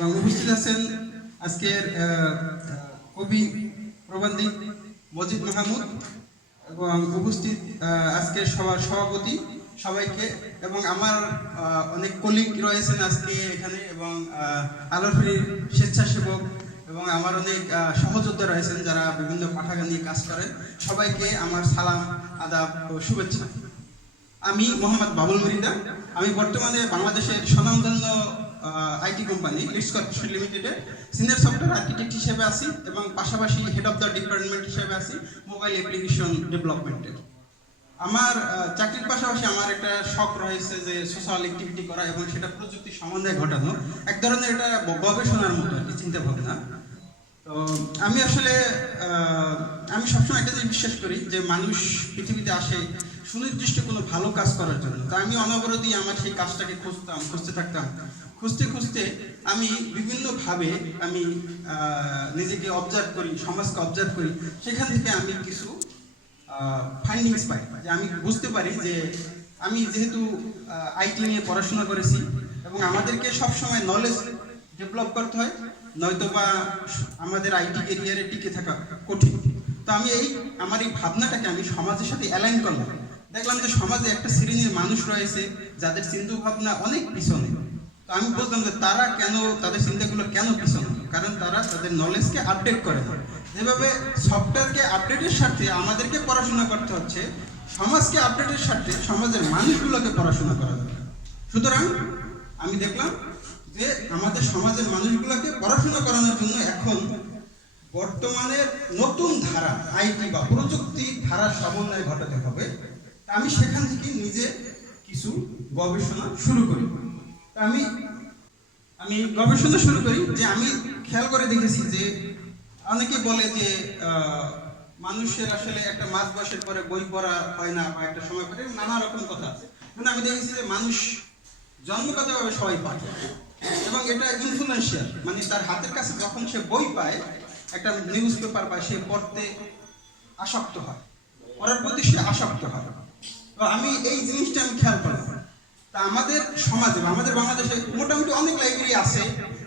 এবং উপস্থিত আছেন আজকের কবি প্রবন্ধী মজিদ মাহমুদ এবং উপস্থিত আজকের সভার সভাপতি সবাইকে এবং আমার অনেক কলিগ রয়েছেন আজকে এখানে এবং আলোফির স্বেচ্ছাসেবক এবং আমার অনেক সহযোদ্ধা রয়েছেন যারা বিভিন্ন পাঠাগার নিয়ে কাজ করেন। সবাইকে আমার সালাম, আদাব ও শুভেচ্ছা। আমি মোহাম্মদ বাবুল মৃদা। আমি বর্তমানে বাংলাদেশের স্বনামধন্য আইটি কোম্পানি লিডস কর্পোরেশন লিমিটেডে সিনিয়র সফটওয়্যার আর্কিটেক্ট হিসেবে আছি এবং পাশাপাশি হেড অফ দ্য ডিপার্টমেন্ট হিসেবে আছি মোবাইল অ্যাপ্লিকেশন ডেভেলপমেন্টের। আমার চাকরির পাশাপাশি আমার একটা শখ রয়েছে যে সোশ্যাল অ্যাক্টিভিটি করা এবং সেটা প্রযুক্তির সমন্বয়ে ঘটানো, এক ধরনের এটা গবেষণার মতো আর কি চিন্তা ভাবনা। তো আমি আসলে আমি সবসময় একটা জিনিস বিশ্বাস করি যে মানুষ পৃথিবীতে আসে সুনির্দিষ্ট কোনো ভালো কাজ করার জন্য। তো আমি অনবরতই আমার সেই কাজটাকে খুঁজতে থাকতাম। খুঁজতে আমি বিভিন্নভাবে আমি নিজেকে অবজার্ভ করি, সমাজকে অবজার্ভ করি। সেখান থেকে আমি কিছু ফাইন্ডিংস পাই যে আমি বুঝতে পারি যে আমি যেহেতু আইটি নিয়ে পড়াশোনা করেছি এবং আমাদেরকে সবসময় নলেজ ডেভেলপ করতে হয়, নয়তোবা আমাদের আইটি ক্যারিয়ারে টিকে থাকা কঠিন। তো আমি আমার এই ভাবনাটাকে আমি সমাজের সাথে অ্যালাইন করলাম। দেখলাম যে সমাজে একটা শ্রেণীর মানুষ রয়েছে যাদের চিন্তা ভাবনা অনেক পিছনে। তো আমি বুঝলাম যে তারা কেন, তাদের চিন্তাগুলো কেন পিছনে, কারণ তারা তাদের নলেজকে আপডেট করে না। যেভাবে সফটওয়্যারকে আপডেটের সাথে আমাদেরকে পড়াশোনা করতে হচ্ছে, সমাজকে আপডেটের সাথে সমাজের মানুষগুলোকে পড়াশোনা করা দরকার। সুতরাং আমি দেখলাম যে আমাদের সমাজের মানুষগুলোকে পড়াশোনা করানোর জন্য এখন বর্তমানের নতুন ধারা আইটি বা প্রযুক্তি ধারার সমন্বয় ঘটাতে হবে। আমি সেখান থেকে নিজে কিছু গবেষণা শুরু করি। আমি গবেষণা শুরু করি যে আমি খেয়াল করে দেখেছি যে অনেকে বলে যে মানুষের আসলে একটা মাস বয়সের পরে বই পড়া হয় না বা একটা সময় পরে নানা রকম কথা আছে। কিন্তু আমি দেখেছি যে মানুষ জন্মগতভাবে সবাই পায় এবং এটা ইনফ্লুয়েন্সিয়াল, মানে তার হাতের কাছে যখন সে বই পায়, একটা নিউজ পেপার পায়, সে পড়তে আসক্ত হয়, পড়ার প্রতি সে আসক্ত হয়। তো আমি এই জিনিসটা আমি খেয়াল করলাম। তা আমাদের সমাজে আমাদের বাংলাদেশে মোটামুটি অনেক লাইব্রেরি আছে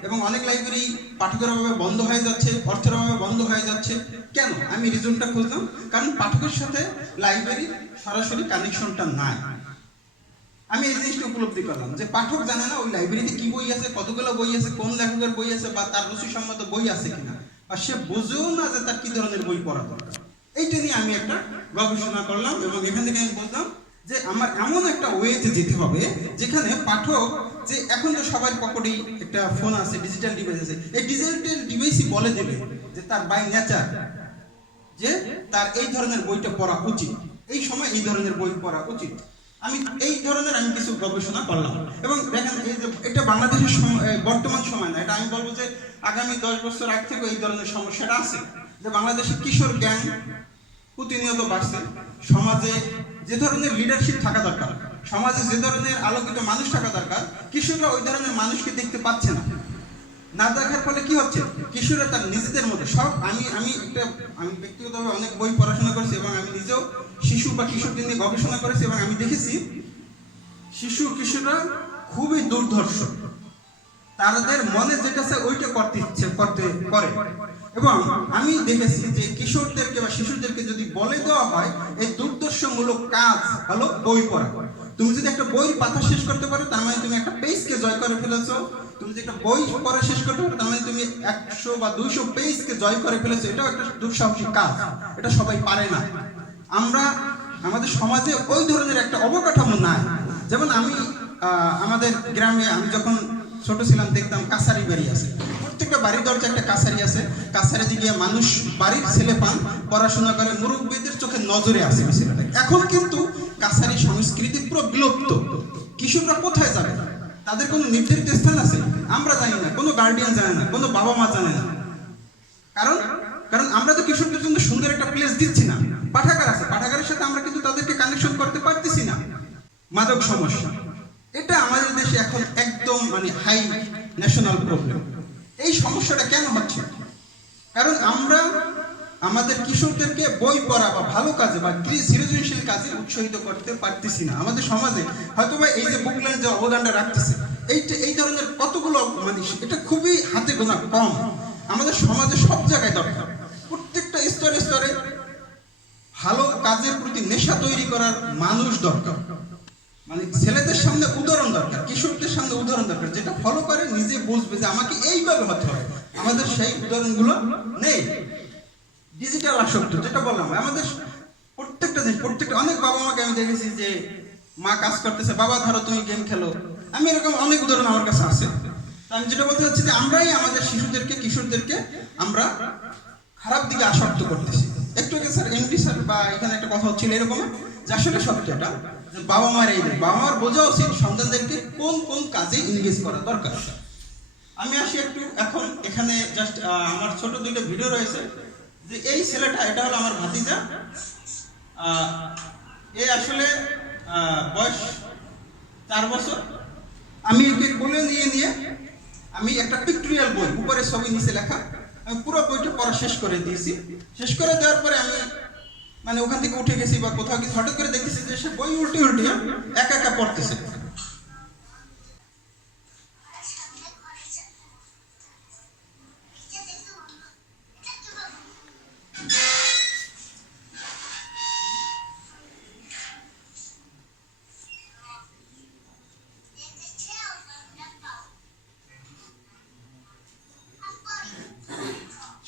এবং অনেক লাইব্রেরি পাঠকের অভাবে বন্ধ হয়ে যাচ্ছে, অর্থের অভাবে বন্ধ হয়ে যাচ্ছে। কেন? আমি রিজনটা খুঁজলাম, কারণ পাঠকের সাথে লাইব্রেরির সরাসরি কানেকশনটা নাই। আমি এই জিনিসটা উপলব্ধি করলাম যে পাঠক জানে না ওই লাইব্রেরিতে কি বই আছে, কতগুলো বই আছে, কোন লেখকের বই আছে বা তার রুচিসম্মত বই আছে কিনা, আর সে বোঝেও না যে তার কি ধরনের বই পড়া দরকার। এইটা নিয়ে আমি একটা গবেষণা করলাম এবং এখান থেকে আমি বললাম যে আমার এমন একটা ওয়েতে যেতে হবে যেখানে পাঠক, যে এখন তো সবার পকেটেই একটা ফোন আছে, ডিজিটাল ডিভাইস আছে, এই ডিজিটাল ডিভাইসই বলে দেবে যে তার বাই নেচার যে তার এই ধরনের বইটা পড়া উচিত, এই সময় এই ধরনের বই পড়া উচিত। আমি এই ধরনের কিছু গবেষণা করলাম এবং দেখেন এই যে এটা বাংলাদেশের বর্তমান সময় না, এটা আমি বলবো যে আগামী 10 বছর আগ থেকে এই ধরনের সমস্যাটা আছে যে বাংলাদেশে কিশোর গ্যাং প্রতিনিয়ত বাড়ছে। সমাজে যে ধরনের লিডারশিপ থাকা দরকার, সমাজে যে ধরনের আলোকিত মানুষ থাকা দরকার, কিশোররা ওই ধরনের মানুষকে দেখতে পাচ্ছে না। না দেখার ফলে কি হচ্ছে, কিশোররা তার নিজেদের মধ্যে সব আমি ব্যক্তিগতভাবে অনেক বই পড়াশোনা করেছি এবং আমি নিজেও শিশু বা কিশোরদের নিয়ে গবেষণা করেছি এবং আমি দেখেছি শিশু কিশোররা খুবই দুর্ধর্ষ, তাদের মনে যেটা আছে ওইটা করতে করে। এবং আমি দেখেছি যে কিশোরদেরকে বা শিশুদেরকে যদি বলে দেওয়া হয় এই দুর্দর্শমূলক কাজ হলো বই পড়া। তুমি যদি একটা বই পাতা শেষ করতে পারো তার মানে তুমি একটা পেজকে জয় করে ফেলেছো। তুমি যদি একটা বই পড়া শেষ করতে পারো তার মানে তুমি 100 বা 200 পেজকে জয় করে ফেলেছো। এটাও একটা দুঃসাহসিক কাজ, এটা সবাই পারে না। আমাদের সমাজে ওই ধরনের একটা অবকাঠামো নাই। যেমন আমাদের গ্রামে আমি যখন ছোট ছিলাম দেখতাম কাছারি বাড়ি আছে, প্রত্যেকটা বাড়ির দরজা একটা কাছারি আছে। কাছারি গিয়ে মানুষ বাড়ির ছেলে পান পড়াশোনা করে, মুরব্বীদের চোখে নজরে আসে ছেলেটা। এখন কিন্তু কাছারি সংস্কৃতি পুরো বিলুপ্ত। কিশোররা কোথায় যাবে? তাদের কোনো নির্ধারিত স্থান আছে? আমরা জানি না, কোনো গার্ডিয়ান জানে না, কোনো বাবা মা জানে না। কারণ আমরা তো কিশোরদের জন্য সুন্দর একটা প্লেস দিচ্ছি না। পাঠাগার আছে, পাঠাগারের সাথে আমরা কিন্তু তাদেরকে কানেকশন করতে পারতেছি না। মাদক সমস্যা, এটা আমাদের দেশে এখন একদম হাই ন্যাশনাল প্রবলেম। এই সমস্যাটা কেন হচ্ছে? কারণ আমরা আমাদের কিশোরদেরকে বই পড়া বা ভালো কাজে বা সৃজনশীল কাজে উৎসাহিত করতে পারতেছি না। আমাদের সমাজে হয়তো বা এই যে বুকল্যান্ড যে অবদানটা রাখতেছে, এই ধরনের কতগুলো মানে এটা খুবই হাতে গোনা কম। আমাদের সমাজে সব জায়গায় দরকার, প্রত্যেকটা স্তরে স্তরে ভালো কাজের প্রতি নেশা তৈরি করার মানুষ দরকার। মানে ছেলেদের সামনে উদাহরণ দরকার, কিশোরদের সামনে উদাহরণ দরকার, যেটা ফলো করে নিজে বুঝবে যে আমাকে এইভাবে হতে হবে। আমাদের সেই উদাহরণগুলো নেই। ডিজিটাল আসক্তি যেটা বললাম, আমাদের প্রত্যেকটা জিনিস, প্রত্যেকটা অনেক বাবা মাকে আমি দেখেছি যে মা কাজ করতেছে, বাবা ধরো তুমি গেম খেলো। আমি এরকম অনেক উদাহরণ আমার কাছে আছে। আমি যেটা বলতে চাচ্ছি যে আমরাই আমাদের শিশুদেরকে, কিশোরদেরকে আমরা খারাপ দিকে আসক্ত করতেছি। একটু আগে স্যার এমডি স্যার বা এখানে একটা কথা হচ্ছিল এরকম যে আসলে সত্যটা যে বাবা মার বাবা মার বোঝা উচিত সন্তানদেরকে কোন কোন কাজে এনগেজ করা দরকার। আমি আসি একটু এখন এখানে জাস্ট আমার ছোট দুইটা ভিডিও রয়েছে। যে এই ছেলেটা, এটা হলো আমার ভাতিজা। এ আসলে বয়স 4 বছর। আমি একে কোলে নিয়ে আমি একটা পিক্টোরিয়াল বই, উপরে ছবি নিচে লেখা, আমি পুরো বইটা পড়া শেষ করে দিয়েছি। শেষ করে দেওয়ার পরে আমি মানে ওখান থেকে উঠে গেছি বা কোথাও কিছু, হঠাৎ করে দেখতেছি যে সে বই উল্টে একা একা পড়তেছে।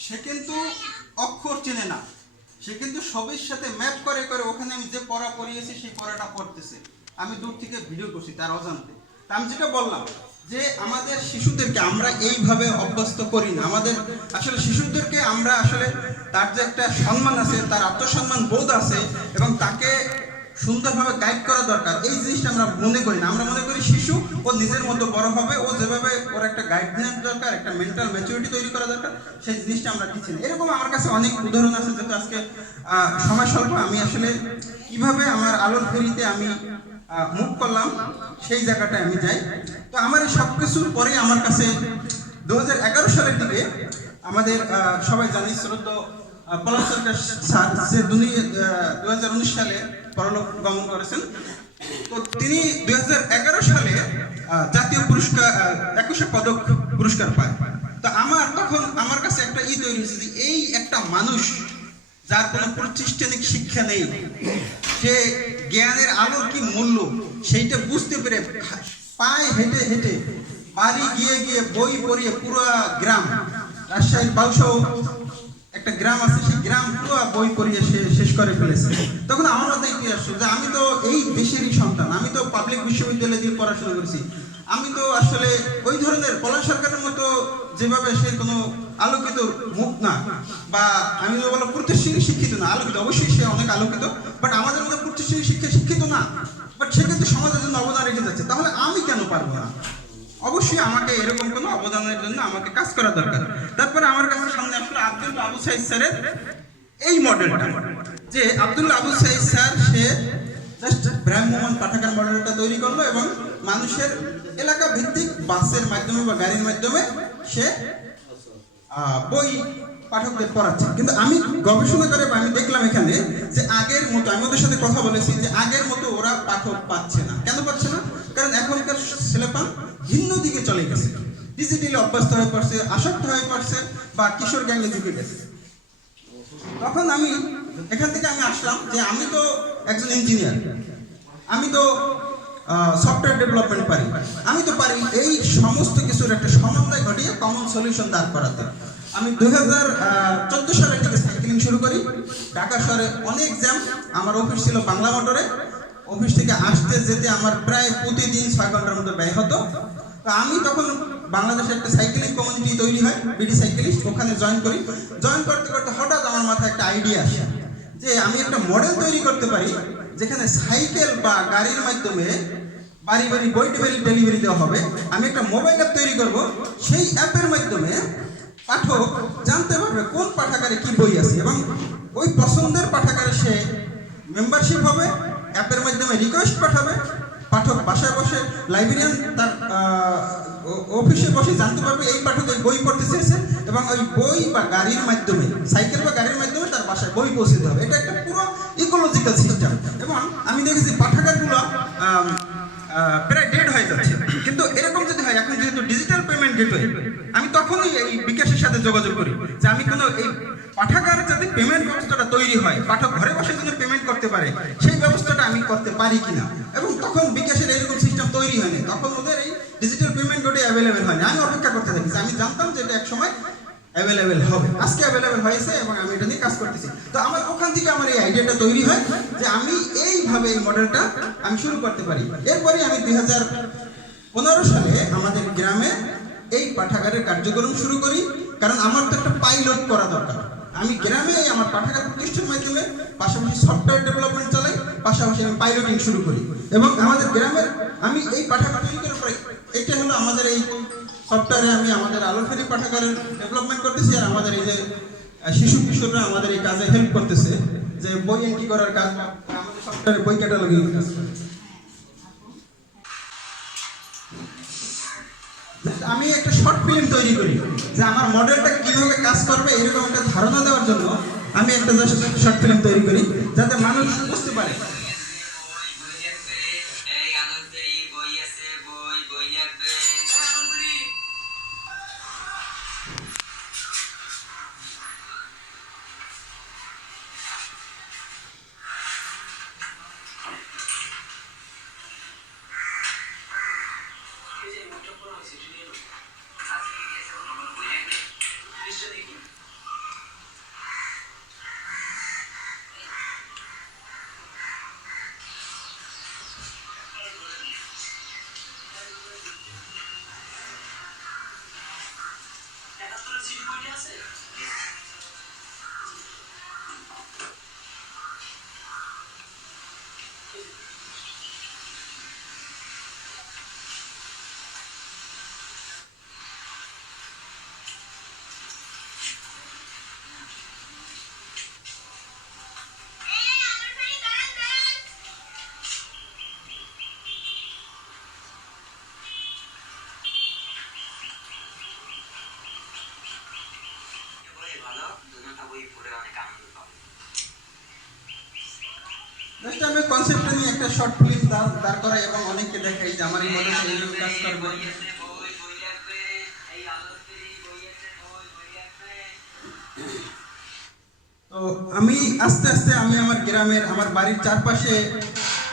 সে কিন্তু অক্ষর চেনে না, সে কিন্তু সবের সাথে ম্যাপ করে করে ওখানে আমি যে পড়া পড়িয়েছি সেই পড়াটা পড়তেছে। আমি দূর থেকে ভিডিও করছি তার অজান্তে। তা আমি যেটা বললাম যে আমাদের শিশুদেরকে আমরা এইভাবে অভ্যস্ত করি না। আমাদের আসলে শিশুদেরকে আমরা আসলে তার যে একটা সম্মান আছে, তার আত্মসম্মান বোধ আছে এবং তাকে সুন্দরভাবে গাইড করা দরকার, এই জিনিসটা আমরা মনে করি না। আমরা মনে করি শিশু ও নিজের মতো বড় হবে, ও যেভাবে ওর একটা গাইডলাইন দরকার, একটা মেন্টাল ম্যাচুরিটি তৈরি করা দরকার, সেই জিনিসটা আমরা দিচ্ছি না। এরকম আমার কাছে অনেক উদাহরণ আছে। যেহেতু আজকে সময় স্বল্প, আমি আসলে কিভাবে আমার আলোর ফেরিতে আমি মুভ করলাম সেই জায়গাটায় আমি যাই। তো আমার এই সব কিছুর পরে আমার কাছে 2011 সালের দিকে আমাদের সবাই জানি শ্রদ্ধেয় পলাশ সরকার স্যার, যে 2019 সালে পরলোক গমন করেছেন। তো তিনি 2011 সালে জাতীয় পুরস্কার 21 পদক পুরস্কার পায়। তো তখন আমার কাছে একটা তৈরি হয়েছে যে এই একটা মানুষ যার কোনো প্রাতিষ্ঠানিক শিক্ষা নেই, সে জ্ঞানের আলোর কি মূল্য সেইটা বুঝতে পেরে পায়ে হেঁটে হেঁটে বাড়ি গিয়ে গিয়ে বই পড়িয়ে পুরো গ্রাম, রাজশাহীর বাউসহ একটা গ্রাম আছে, সেই গ্রাম পুরো বই পড়িয়ে সে শেষ করে ফেলেছে। তখন আমার মাথায় কি আসছে যে আমি তো এই দেশেরই সন্তান, আমি তো পাবলিক বিশ্ববিদ্যালয়ে দিয়ে পড়াশোনা করেছি, আমি তো আসলে ওই ধরনের পলাশ সরকারের মতো যেভাবে সে কোনো আলোকিত মুখ না, বা আমি তো বললাম প্রতিষ্ঠানিক শিক্ষিত না, আলোকিত অবশ্যই সে অনেক আলোকিত, বাট আমাদের মধ্যে প্রতিষ্ঠানিক শিক্ষিত না, বাট সে কিন্তু সমাজের জন্য অবদান রেখে যাচ্ছে। তাহলে আমি কেন পারবো না? অবশ্যই আমাকে এরকম কোনো অবদানের জন্য আমাকে কাজ করা দরকার। তারপরে আমার কাছে সামনে আসলে আব্দুল আবু সাইদ স্যারের এই মডেলটা, যে আব্দুল আবু সাইদ স্যার সে জাস্ট ভ্রাম্যমান পাঠাগার মডেলটা তৈরি করলো এবং মানুষের এলাকা ভিত্তিক বাসের মাধ্যমে বা গাড়ির মাধ্যমে সে বই পাঠকদের পড়াচ্ছে। কিন্তু আমি গবেষণা করে আমি দেখলাম এখানে যে আগের মতো, আমি ওদের সাথে কথা বলেছি যে আগের মতো ওরা পাঠক পাচ্ছে না। কেন পাচ্ছে না? কারণ এখনকার ছেলেপান ভিন্ন দিকে চলে গেছে, ডিজিটালি অভ্যস্ত হয়ে পড়ছে, আসক্ত হয়ে পড়ছে বা কিশোর গ্যাংয়ে ঢুকে গেছে। তখন আমি এখান থেকে আমি আসলাম যে আমি তো একজন ইঞ্জিনিয়ার, আমি তো সফটওয়্যার ডেভেলপমেন্ট পারি, আমি তো পারি এই সমস্ত কিছুর একটা সমন্বয় ঘটিয়ে কমন সলিউশন দাঁড় করাতে। আমি 2014 সালের দিকে সাইকেলিং শুরু করি। ঢাকা শহরে অনেক জ্যাম, আমার অফিস ছিল বাংলা মোটরে, অফিস থেকে আসতে যেতে আমার প্রায় প্রতিদিন 6 ঘন্টার মতো ব্যয় হতো। তো আমি তখন বাংলাদেশে একটা সাইকেলিং কমিউনিটি তৈরি হয়, বিডি সাইকেলিস্ট, ওখানে জয়েন করি। জয়েন করতে করতে হঠাৎ আমার মাথায় একটা আইডিয়া আসে যে আমি একটা মডেল তৈরি করতে পারি যেখানে সাইকেল বা গাড়ির মাধ্যমে বাড়ি বাড়ি বই ডেলিভারি দেওয়া হবে। আমি একটা মোবাইল অ্যাপ তৈরি করব, সেই অ্যাপের মাধ্যমে পাঠক জানতে পারবে কোন পাঠাগারে কি বই আছে এবং ওই পছন্দের পাঠাগারে সে মেম্বারশিপ হবে, অ্যাপের মাধ্যমে রিকোয়েস্ট পাঠাবে, পাঠক বাসায় বসে, লাইব্রেরিয়ান তার অফিসে বসে জানতে পারবে এই পাঠক এই বই পড়তে চেয়েছে এবং ওই বই বা গাড়ির মাধ্যমে, সাইকেল বা গাড়ির মাধ্যমে তার বাসায় বই পৌঁছে দেওয়া হবে। এটা একটা পুরো ইকোলজিক্যাল সিস্টেম। এবং আমি দেখেছি পাঠাগারগুলো প্রায় ডেড হয়ে যাচ্ছে। কিন্তু এরকম যদি হয়, এখন যেহেতু ডিজিটাল পেমেন্ট গেটওয়ে, আমি তখনই এই বিকাশের সাথে যোগাযোগ করি যে আমি কোনো এই পাঠাগার যাতে পেমেন্ট ব্যবস্থাটা তৈরি হয়, পাঠক ঘরে বসে যেন পেমেন্ট করতে পারে, সেই ব্যবস্থাটা আমি করতে পারি কিনা। এবং তখন বিকাশের এরকম সিস্টেম তৈরি হয়নি, তখন ওদের এই ডিজিটাল পেমেন্ট গেটওয়ে অ্যাভেলেবেল হয়নি। আমি অপেক্ষা করতে থাকি, আমি জানতাম যে এটা এক সময় অ্যাভেলেবেল হবে, আজকে অ্যাভেলেবেল হয়েছে এবং আমি এটা নিয়ে কাজ করতেছি। তো আমার ওখান থেকে আমার এই আইডিয়াটা তৈরি হয় যে আমি এইভাবে এই মডেলটা আমি শুরু করতে পারি। এরপরে আমি 2015 সালে আমাদের গ্রামে এই পাঠাগারের কার্যক্রম শুরু করি, কারণ আমার তো একটা পাইলট করা দরকার। আমি গ্রামে আমার পাঠাগার প্রতিষ্ঠানের মাধ্যমে পাশাপাশি সফটওয়্যার ডেভেলপমেন্ট চালাই, পাশাপাশি আমি পাইলটিং শুরু করি। এবং আমাদের গ্রামের আমি এই পাঠাগার তৈরি করার পরে, এটা হলো আমাদের এই সফটওয়্যারে আমি আমাদের আলোফেরি পাঠাগারের ডেভেলপমেন্ট করতেছি, আর আমাদের এই যে শিশু কিশোররা আমাদের এই কাজে হেল্প করতেছে, যে বই এন্ট্রি করার কাজ, আমাদের সফটওয়্যারে বই ক্যাটালগিং কাজ করে। আমি একটা শর্ট ফিল্ম তৈরি করি যে আমার মডেলটা কিভাবে কাজ করবে এরকম একটা ধারণা দেওয়ার জন্য আমি একটা শর্ট ফিল্ম তৈরি করি, যাতে মানুষ বুঝতে পারে। জাস্ট আমি কনসেপ্টটা নিয়ে একটা শর্ট ফিল্ম দাঁড় করাই এবং অনেককে দেখাই যে আমার এই মডেলটা এইভাবে কাজ করবে। তো আমি আস্তে আস্তে আমি আমার গ্রামের, আমার বাড়ির চারপাশে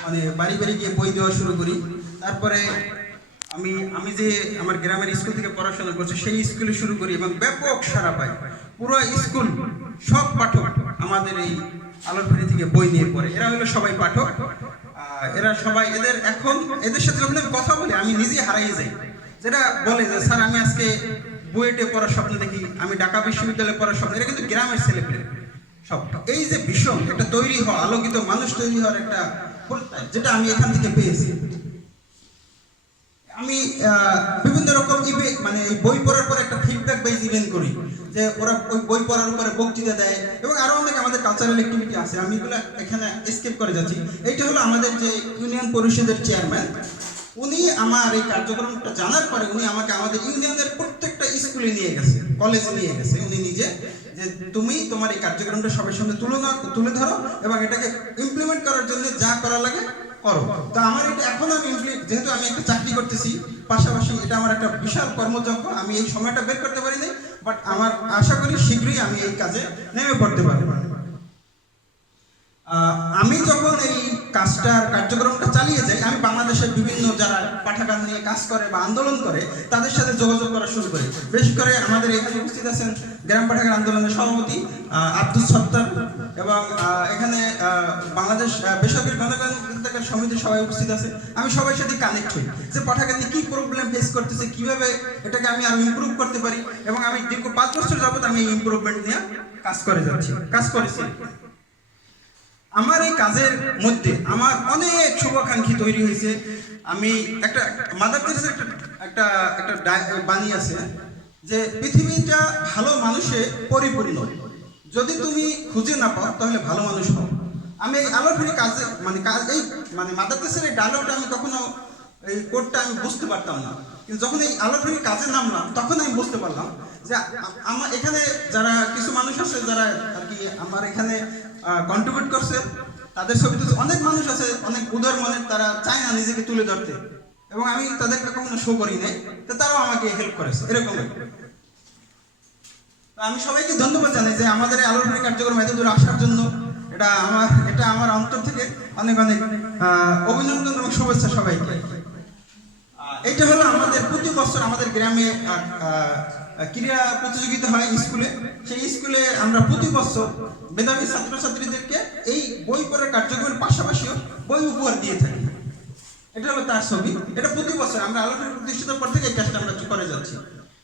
মানে বাড়ি বাড়ি গিয়ে বই দেওয়া শুরু করি। তারপরে আমি যে আমার গ্রামের স্কুল থেকে পড়াশোনা করছি সেই স্কুলে শুরু করি এবং ব্যাপক সাড়া পাই। পুরো স্কুল সব পাঠক আমাদের এই আলোফেরি থেকে বই নিয়ে পড়ে। এরা হলো সবাই পাঠক, এরা সবাই এদের সাথে যখন আমি কথা বলি আমি নিজে হারাইয়ে যাই। যেটা বলে যে স্যার আমি আজকে বুয়েটে পড়ার স্বপ্ন দেখি, আমি ঢাকা বিশ্ববিদ্যালয়ে পড়ার স্বপ্ন, এরা কিন্তু গ্রামের ছেলেপেলে সব। এই যে ভীষণ একটা তৈরি হওয়া, আলোকিত মানুষ তৈরি হওয়ার একটা প্রত্যয়, যেটা আমি এখান থেকে পেয়েছি। আমি বিভিন্ন রকম মানে বই পড়ার পর একটা ফিডব্যাক বেস ইভেন্ট করি, যে ওরা ওই বই পড়ার উপরে বক্তৃতা দেয় এবং আরো অনেক আমাদের কালচারাল অ্যাক্টিভিটি আছে। আমি এগুলো এখানে স্কিপ করে যাচ্ছি। এইটা হলো আমাদের যে ইউনিয়ন পরিষদের চেয়ারম্যান, উনি আমার এই কার্যক্রমটা জানার পরে উনি আমাকে আমাদের ইউনিয়নের প্রত্যেকটা স্কুলে নিয়ে গেছে, কলেজে নিয়ে গেছে উনি নিজে, যে তুমি তোমার এই কার্যক্রমটা সবার সামনে তুলে ধরো এবং এটাকে ইমপ্লিমেন্ট করার জন্য যা করা লাগে করো। তো আমার এটা এখন আমি যেহেতু আমি একটা চাকরি করতেছি পাশাপাশি, এটা আমার একটা বিশাল কর্মযজ্ঞ, আমি এই সময়টা বের করতে পারিনি, বাট আমার আশা করি শীঘ্রই আমি এই কাজে নেমে পড়তে পারবো। আমি যখন এই কার্যক্রমটা চালিয়ে যাই, আমি বাংলাদেশের বিভিন্ন যারা পাঠাগার নিয়ে কাজ করে বা আন্দোলন করে তাদের সাথে যোগাযোগ করা শুরু করি। বিশেষ করে আমাদের এখানে উপস্থিত আছেন গ্রাম পাঠাগার আন্দোলনের সভাপতি আব্দুল সত্তার, এবং এখানে বাংলাদেশ বেসরকারি গণগ্রন্থাগার সমিতির সবাই উপস্থিত আছে। আমি সবার সাথে কানেক্ট হই যে পাঠাগার নিয়ে কি প্রবলেম ফেস করতেছে, কিভাবে এটাকে আমি আরো ইমপ্রুভ করতে পারি, এবং আমি দীর্ঘ 5 বছর যাবত আমি এই ইমপ্রুভমেন্ট নিয়ে কাজ করেছি। আমার এই কাজের মধ্যে আমার অনেক শুভাকাঙ্ক্ষী তৈরি হয়েছে। আমি একটা মাদার তেরেসার একটা বাণী আছে যে পৃথিবীটা ভালো মানুষে পরিপূর্ণ, যদি তুমি খুঁজে না পাও তাহলে ভালো মানুষ হও। আমি এই আলোফেরি কাজে মানে মাদার তেরেসার এই ডায়লগটা আমি কখনো এই কোডটা আমি বুঝতে পারতাম না, কিন্তু যখন এই আলোফেরি কাজে নামলাম তখন আমি বুঝতে পারলাম যে আমার এখানে যারা কিছু মানুষ আছে যারা আর কি আমার এখানে কন্ট্রিবিউট করছে, তাদের ছবিতে অনেক মানুষ আছে অনেক উদার মনের, তারা চায় না নিজেকে তুলে ধরতে এবং আমি তাদেরকে কখনো শো করি নাই, তো তারাও আমাকে হেল্প করেছে এরকম। আমি সবাইকে ধন্যবাদ জানাই যে আমাদের এই আলোর ফেরি কার্যক্রম এত দূর আসার জন্য। এটা আমার অন্তর থেকে অনেক অনেক অভিনন্দন এবং শুভেচ্ছা সবাইকে। এটা হলো আমাদের প্রতি বছর আমাদের গ্রামে ক্রীড়া প্রতিযোগিতা হয় স্কুলে। সেই স্কুলে আমরা প্রতি বছর মেধাবী ছাত্রছাত্রীদেরকে এই বই পড়ার কার্যক্রমের পাশাপাশিও বই উপহার দিয়ে থাকি। এটা হলো তার ছবি। এটা প্রতি বছর আমরা আলোর ফেরি প্রতিষ্ঠিত পর থেকে এই কাজটা আমরা করে যাচ্ছি।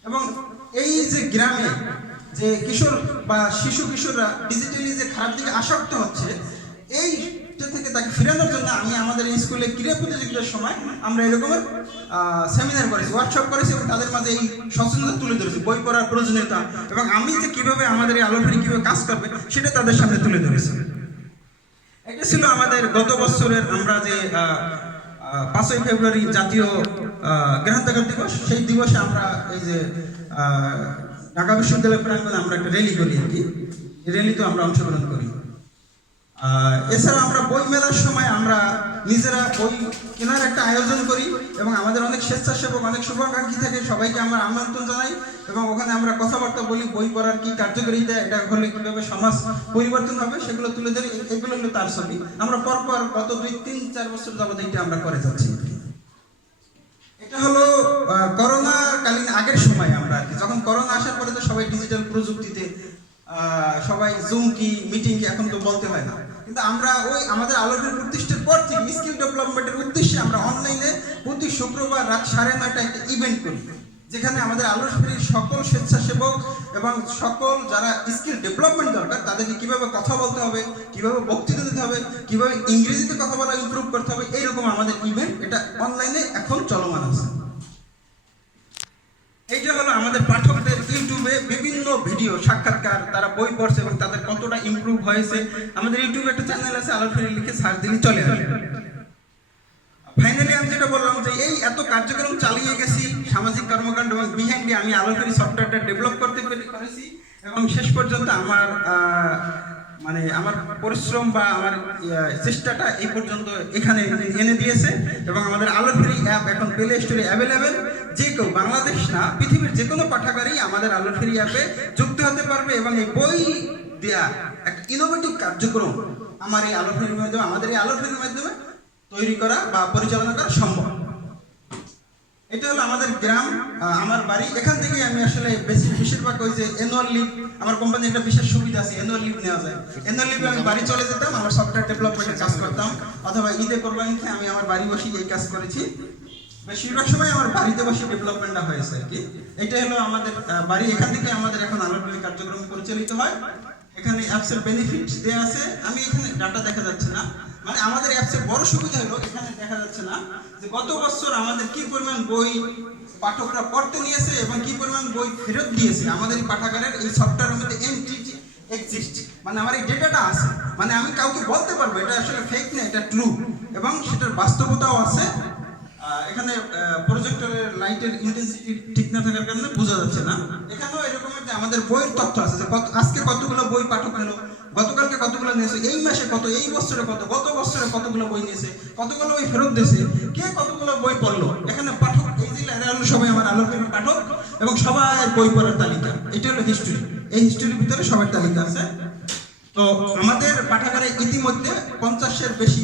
এবং এই যে গ্রামে যে কিশোর বা শিশু কিশোররা ডিজিটালি যে খারাপ দিকে আসক্ত হচ্ছে, এইটা থেকে তাকে ফেরানোর জন্য আমি আমাদের স্কুলে ক্রীড়া প্রতিযোগিতার সময় আমরা এরকমের সেমিনার করেছি, ওয়ার্কশপ করেছি এবং তাদের মাঝে এই সচেতনতা তুলে ধরেছি বই পড়ার প্রয়োজনীয়তা এবং আমি যে কিভাবে আমাদের এই আলোর ফেরি কিভাবে কাজ করবে সেটা তাদের সামনে তুলে ধরেছি। এটা ছিল আমাদের গত বছরের আমরা যে 5ই ফেব্রুয়ারি জাতীয় গ্রন্থাগার দিবস। সেই দিবসে আমরা এই যে ঢাকা বিশ্ববিদ্যালয় প্রাঙ্গণে আমরা একটা র্যালি করি আর কি। এই র্যালিতে আমরা অংশগ্রহণ করি। এছাড়া আমরা বই মেলার সময় আমরা নিজেরা বই কেনার একটা আয়োজন করি এবং আমাদের অনেক স্বেচ্ছাসেবক অনেক শুভাকাঙ্ক্ষী থাকে, সবাইকে আমরা আমন্ত্রণ জানাই এবং ওখানে আমরা কথাবার্তা বলি বই পড়ার কি কার্যকারিতা, এটা হলে কিভাবে সমাজ পরিবর্তন হবে সেগুলো তুলে ধরি। এগুলো হলো তার ছবি। আমরা পরপর গত 2-3-4 বছর যাবত এইটা আমরা করে যাচ্ছি। এটা হলো করোনা কালীন আগের সময় আমরা আর কি, যখন করোনা আসার পরে তো সবাই ডিজিটাল প্রযুক্তিতে সবাই জুম কি মিটিং কি এখন তো বলতে হয় না, কিন্তু আমরা ওই আমাদের আলোর ফেরি প্রতিষ্ঠার পর থেকে স্কিল ডেভেলপমেন্টের উদ্দেশ্যে আমরা অনলাইনে প্রতি শুক্রবার রাত 9:30 একটা ইভেন্ট করি, যেখানে আমাদের আলোর ফেরির সকল স্বেচ্ছাসেবক এবং সকল যারা স্কিল ডেভেলপমেন্ট দরকার তাদেরকে কিভাবে কথা বলতে হবে, কিভাবে বক্তৃতা দিতে হবে, কিভাবে ইংরেজিতে কথা বলা ইমপ্রুভ করতে হবে, এইরকম আমাদের ইভেন্ট এটা অনলাইনে এখন চলমান আছে। এইটা হলো আমাদের পাঠকদের ইউটিউবে বিভিন্ন ভিডিও সাক্ষাৎকার, তারা বই পড়ছে এবং তাদের কতটা ইমপ্রুভ হয়েছে। আমাদের ইউটিউবে একটা চ্যানেল আছে, আলোর ফেরি লিখে সার্চ দিলে চলে আসবে। ফাইনালি আমি যেটা বললাম যে এই এত কার্যক্রম চালিয়ে গেছি, সামাজিক কর্মকাণ্ড এবং বিহাইন্ডে আমি আলোর ফেরি সফটওয়্যারটা ডেভেলপ করতে পেরেছি এবং শেষ পর্যন্ত আমার আমার পরিশ্রম বা আমার চেষ্টাটা এই পর্যন্ত এখানে এনে দিয়েছে এবং আমাদের আলোর ফেরি অ্যাপ এখন প্লে স্টোরে অ্যাভেলেবেল। যে কেউ বাংলাদেশ না পৃথিবীর যে কোনো পাঠাগারেই আমাদের আলোর ফেরি অ্যাপে যুক্ত হতে পারবে এবং এই বই দেয়া একটা ইনোভেটিভ কার্যক্রম আমার এই আলোর ফেরির মাধ্যমে আমাদের এই আলোর ফেরির মাধ্যমে তৈরি করা বা পরিচালনা করা সম্ভব। এটা হলো আমাদের গ্রাম, আমার বাড়ি। এখান থেকে আমি আসলে বেশিরভাগ ওই যে অ্যানুয়াল লিভ, আমার কোম্পানির একটা বিশেষ সুবিধা আছে, অ্যানুয়াল লিভ নেওয়া যায়। অ্যানুয়াল লিভে আমি বাড়ি চলে যেতাম, আমার সফটওয়্যার ডেভেলপমেন্টের কাজ করতাম, অথবা ঈদে কোরবানিতে আমি আমার বাড়ি বসে এই কাজ করেছি। বেশিরভাগ সময় আমার বাড়িতে বসে ডেভেলপমেন্টটা হয়েছে আর কি। এটা হলো আমাদের বাড়ি। এখান থেকে আমাদের এখন আলোর ফেরি কার্যক্রম পরিচালিত হয়। এখানে অ্যাপসের বেনিফিট দেওয়া আছে। আমি এখানে ডাটা দেখা যাচ্ছে না, মানে আমাদের অ্যাপসের বড় সুবিধা হলো এখানে দেখা যাচ্ছে না যে গত বছর আমাদের কি পরিমাণ বই পাঠকরা পড়তে নিয়েছে এবং কি পরিমাণ বই ফেরত দিয়েছে। আমাদের এই পাঠাগারের এই সফটওয়্যারের মধ্যে এন্ট্রি এক্সিস্ট, মানে আমার এই ডেটাটা আছে, মানে আমি কাউকে বলতে পারবো এটা আসলে ফেক না, এটা ট্রু এবং সেটার বাস্তবতাও আছে। এখানে প্রজেক্টরের লাইটের ইন্টেন্সিটি ঠিক না থাকার কারণে বোঝা যাচ্ছে না। এখানেও এরকমের যে আমাদের বইয়ের তথ্য আছে যে আজকে কতগুলো বই পাঠক নিল, গতকালকে কতগুলো নিয়েছে, এই মাসে কত, এই বছরে কত, গত বছরে কতগুলো বই নিয়েছে, কতগুলো বই ফেরত দিয়েছে, কে কতগুলো বই পড়লো। এখানে পাঠক এই যে সবাই আমার আলোর ফেরির পাঠক এবং সবাই বই পড়ার তালিকা। এটা হলো হিস্ট্রি। এই হিস্ট্রির ভিতরে সবার তালিকা আছে। তো আমাদের পাঠাগারে ইতিমধ্যে 50-এর বেশি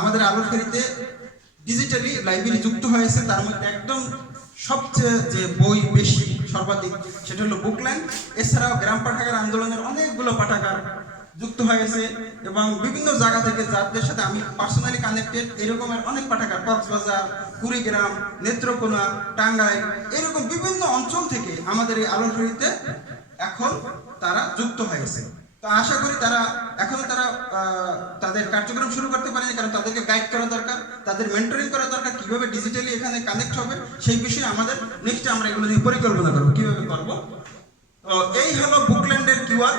আমাদের আলোর ফেরিতে ডিজিটালি লাইব্রেরি যুক্ত হয়েছে। তার মধ্যে একদম সবচেয়ে যে বই বেশি সর্বাধিক সেটা হলো বুকল্যান্ড। এছাড়াও গ্রাম পাঠাগার আন্দোলনের অনেকগুলো পাঠাগার যুক্ত হয়েছে এবং বিভিন্ন জায়গা থেকে যাদের সাথে আমি পার্সোনালি কানেক্টেড এরকমের অনেক পাঠাগার, কক্সবাজার, কুড়িগ্রাম, নেত্রকোনা, টাঙ্গাইল, এরকম বিভিন্ন অঞ্চল থেকে আমাদের এই আলোর ফেরিতে এখন তারা যুক্ত হয়েছে। তো আশা করি তারা তাদের কার্যক্রম শুরু করতে পারেনি, কারণ তাদেরকে গাইড করা দরকার, তাদের মেন্টরিং করা দরকার, কিভাবে ডিজিটালি এখানে কানেক্ট হবে সেই বিষয়ে আমাদের নেক্সট আমরা এগুলো নিয়ে পরিকল্পনা করবো কিভাবে করবো। তো এই হলো বুকল্যান্ডের কিউআর।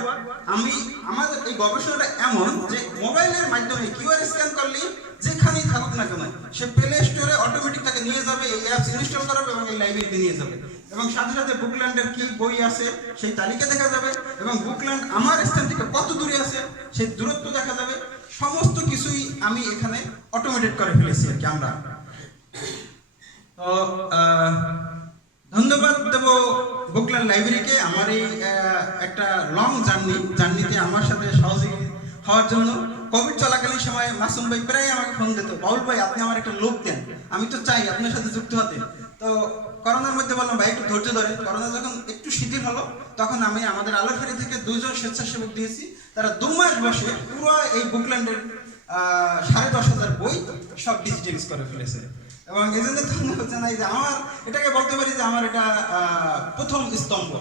আমাদের এই গবেষণাটা এমন যে মোবাইলের মাধ্যমে কিউআর স্ক্যান করলেই যেখানেই থাকুক না কেন সে প্লে স্টোরে অটোমেটিক তাকে নিয়ে যাবে, এই অ্যাপস ইনস্টল করাবে এবং এই লাইব্রেরিতে নিয়ে যাবে এবং সাথে সাথে বুকল্যান্ডের কি বই আছে সেই তালিকা দেখা যাবে এবং বুকল্যান্ড আমার স্থান থেকে কত দূরে আছে সেই দূরত্ব দেখা যাবে। সমস্ত কিছুই আমি এখানে অটোমেটেড করে ফেলেছি আর কি আমরা। তো ধন্যবাদ দেব বুকল্যান্ড লাইব্রেরিকে আমার এই একটা লং জার্নিতে আমার সাথে সহযোগী হওয়ার জন্য। কোভিড চলাকালীন সময় মাসুম ভাই প্রায় আমাকে ফোন দিত, বাউল ভাই আপনি আমার একটা লোক দেন, আমি তো চাই আপনার সাথে যুক্ত হতে। তো করোনার মধ্যে বললাম ভাই একটু ধৈর্য ধরে। করোনা যখন একটু শিথিল হলো তখন আমি আমাদের আলোর ফেরি থেকে 2 জন স্বেচ্ছাসেবক দিয়েছি, তারা 2 মাস বসে পুরো এই বুকল্যান্ডের 10,500 বই সব ডিজিটালাইজ করে ফেলেছে। এবং এই জন্য ধন্যবাদ জানাই যে আমার এটাকে বলতে পারি যে আমার এটা প্রথম স্তম্ভ,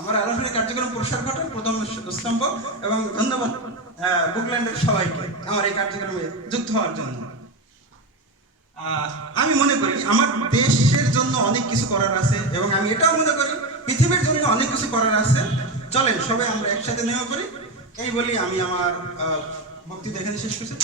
আমার আলোচনা কার্যক্রম প্রসার ঘটে প্রথম স্তম্ভ। এবং ধন্যবাদ বুকল্যান্ডের সবাইকে আমার এই কার্যক্রমে যুক্ত হওয়ার জন্য। আমি মনে করি আমার দেশের জন্য অনেক কিছু করার আছে এবং আমি এটাও মনে করি পৃথিবীর জন্য অনেক কিছু করার আছে। চলেন সবাই আমরা একসাথে নেমে পড়ি। এই বলি আমি আমার বক্তৃতা এখানে শেষ করছি।